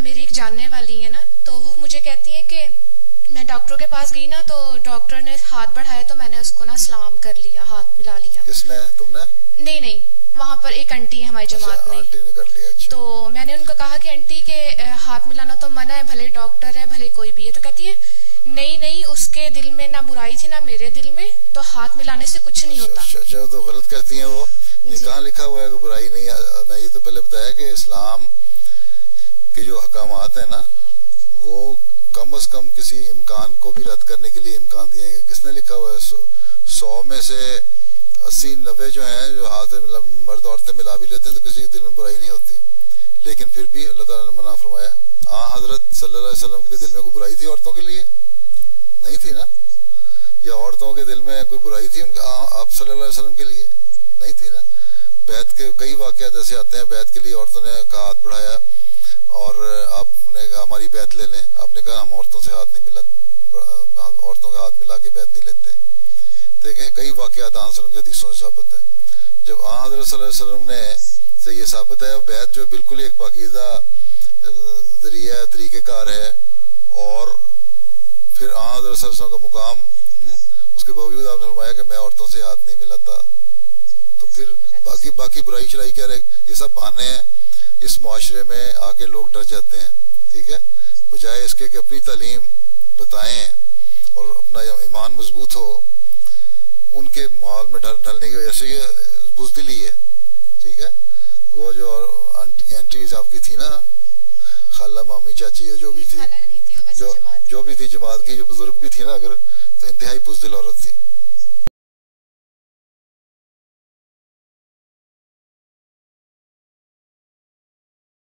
मेरी एक जानने वाली है ना, तो वो मुझे कहती है कि मैं डॉक्टर के पास गई ना, तो डॉक्टर ने हाथ बढ़ाया तो मैंने उसको ना सलाम कर लिया, हाथ मिला लिया। किसने? तुमने? नहीं नहीं, वहाँ पर एक आंटी है हमारी जमात में। आंटी ने कर लिया। अच्छा। तो मैंने उनको कहा कि आंटी के हाथ मिलाना तो मना है, भले डॉक्टर है भले कोई भी है। तो कहती है नहीं नहीं, उसके दिल में ना बुराई थी ना मेरे दिल में, तो हाथ मिलाने से कुछ नहीं होता। अच्छा, तो गलत कहती हैं वो। ये कहाँ लिखा हुआ है कि बुराई नहीं है? मैं ये तो पहले बताया कि इस्लाम के जो हकामात है ना, वो कम से कम किसी इम्कान को भी रद्द करने के लिए इम्कान दिए हैं। किसने लिखा हुआ है? 100 में से 80-90 जो हैं, जो हाथ में मर्द औरतें मिला भी लेते हैं तो किसी के दिल में बुराई नहीं होती। लेकिन फिर भी अल्लाह ताला ने मना फरमाया। हजरत सल्लल्लाहु अलैहि वसल्लम के दिल में कोई बुराई थी औरतों के लिए? नहीं थी ना। या औरतों के दिल में कोई बुराई थी आप सल्लल्लाहु अलैहि वसल्लम के लिए? नहीं थी ना। बैत के कई वाक़यात ऐसे आते हैं, बैत के लिए औरतों ने कहा हाथ बढ़ाया और आपने कहा हमारी बैत ले लें। आपने कहा हम औरतों से हाथ नहीं मिला, औरतों का हाथ मिला के बैत नहीं लेते। देखें, कई वाक़यात आन के हदीसों से साबित है। जब हज़रत सल्लल्लाहु अलैहि वसल्लम ने से ये साबित है, बैत जो बिल्कुल एक पाकीज़ा ज़रिया तरीक़ेकार है, और फिर हज़रत सल्लल्लाहु अलैहि वसल्लम का मुकाम, उसके बावजूद आपने फरमाया कि मैं औरतों से हाथ नहीं मिलाता। तो फिर बाकी बुराई शराई क्या रहे? ये सब बहाने हैं। इस मुआशरे में आके लोग डर जाते हैं, ठीक है, बजाय इसके कि अपनी तालीम बताएं और अपना ईमान मजबूत हो। उनके माहौल में ढलने की वजह से ये बुज़दिली है, ठीक है। वो जो एंटीज आपकी थी ना, खाला मामी चाची जो भी थी, जो भी थी जमात की, जो बुजुर्ग भी थी ना, अगर तो इंतहाई बुज़दिल औरत थी।